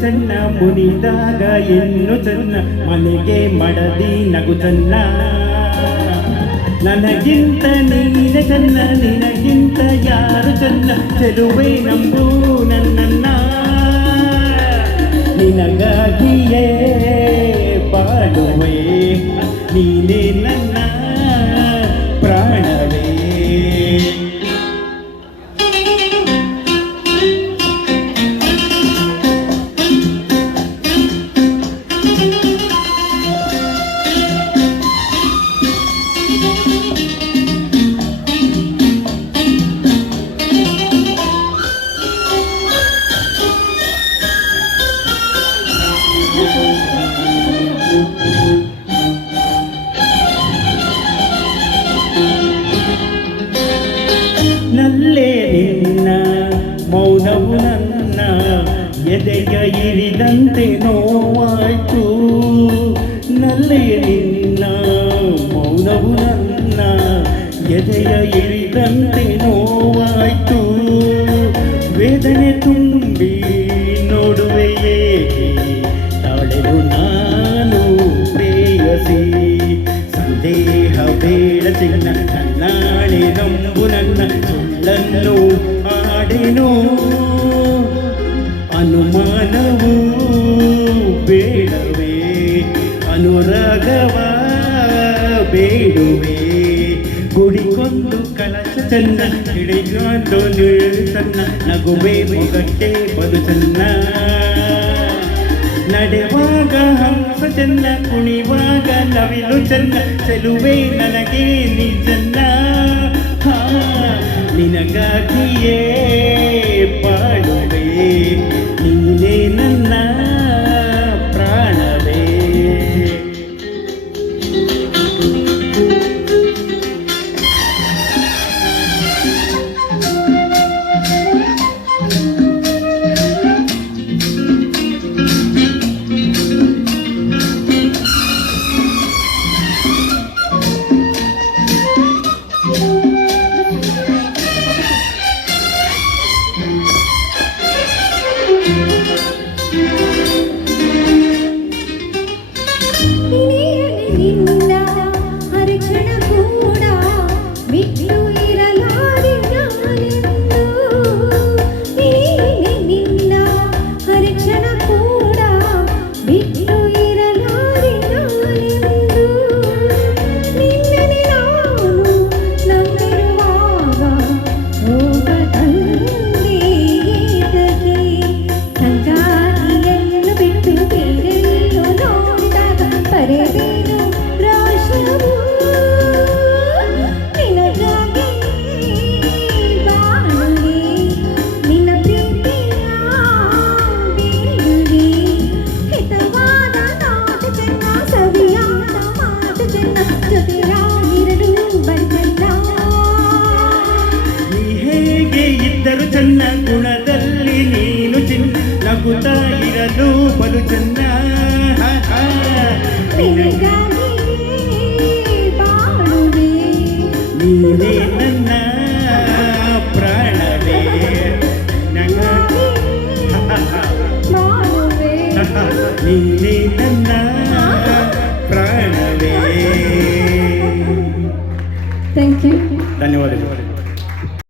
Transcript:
ಚೆನ್ನ ಮುನಿದಾಗ ಇನ್ನು ಚೆನ್ನ ಮನೆಗೆ ಮಡದಿ ನಗು ಚೆನ್ನ ನನಗಿಂತ ನೀನೆ ಚೆನ್ನ ನಿನಗಿಂತ ಯಾರು ಚೆನ್ನ ಚೆಲುವೆ ನಂಬು ನನ್ನನ್ನ ನಿನಗಾಗಿಯೇ ಬಾಡುವೆ ನೀನೇ ನನ್ನ ಪ್ರಾಣವೇ ನಲ್ಲೇ ನಿನ್ನ ಮೌನವು ನನ್ನ ಎದೆಯ ಇರಿದಂತೆ ನೋವಾಯ್ತು ನಲ್ಲೇ ನಿನ್ನ ಮೌನವು ನನ್ನ ಎದೆಯ ಇರಿದಂತೆ ನೋವಾಯ್ತು ವೇದನೆ ತುಂಬಿ ನೋಡುವೆಯೇ ತಾಳೆದು ನಾನು ಪ್ರೇಯಸಿ ಸಂದೇಹ ಬೇಡ ಚಿನ್ನ ನನ್ನಾಣೆ ನಂಬು ನನ್ನ ಸುಳ್ಳನ್ನು ಆಡೆನು ಅನುಮಾನವು ಬೇಡವೇ ಅನುರಾಗವ ಬೇಡುವೆ ಗುಡಿಗೊಂದು ಕಲಶ ಚೆನ್ನ ಹಿಡಿಗೊಂಡು ನೀರು ಚೆನ್ನ ನಗುವೆ ಮೊಗಟ್ಟೆ ಬದು ಚೆನ್ನ ನಡೆವಾಗ ಹಂಸ ಚೆನ್ನ ಕುಣಿವಾಗ ನವಿಲು ಚೆನ್ನ ಚೆಲುವೆ ನನಗೆ ನೀ ಚೆನ್ನ ನಿನಗಾಗಿಯೇ ಪಾಡುವೆ ನೀನೇ ನನ್ನ ಪ್ರಾಣವೇ ನಿನ್ನ ಹರಿಕ್ಷಣ ಕೂಡ ಬಿಟ್ಟು ಇರಲಾರೆ ನಾನೆಂದು ನಿನ್ನ ಹರಿಕ್ಷಣ ಕೂಡ ಬಿಟ್ಟು ಇರಲಾರೆ ನಾನೆಂದು ನಿನ್ನನೆ ನಾನು ನಂಬಿರುವಾಗ ರೋಗ ತಂದೆ ಏತಕ್ಕೆ ಸಂಗಾತಿಯನ್ನು ಬಿಟ್ಟು ಬೇರೆಲ್ಲೋ ನೋಡಿದಾಗ ಪರೆದೇನು ರಾಶವು ನಿನಗಾಗಿ ಬಾಳುವೆ ನಿನ್ನ ಪ್ರೀತಿಯ ಬೇಡುವೆ ಹಿತವಾದ ನಾಟು ಚೆನ್ನ ಸವಿಯಾದ ಮಾತು ಚೆನ್ನ ಜೊತೆಯಾಗಿರಲು ಬರಲ್ಲ ನೀ ಹೇಗೆ ಇದ್ದರು ಚೆನ್ನ ಗುಣದಲ್ಲಿ ನೀನು ಚಿನ್ನ ನಗುತ್ತಾ ಇರಲು ಬಲು ಚೆನ್ನ ನಿನಗಾಗಿ ಬಾಳುವೆ ನೀನೇ ನನ್ನ ಪ್ರಾಣವೇ ನನಗಾಗಿ ಬಾಳುವೆ ನೀನೇ ನನ್ನ ಪ್ರಾಣವೇ ಥ್ಯಾಂಕ್ ಯು ಧನ್ಯವಾದಗಳು.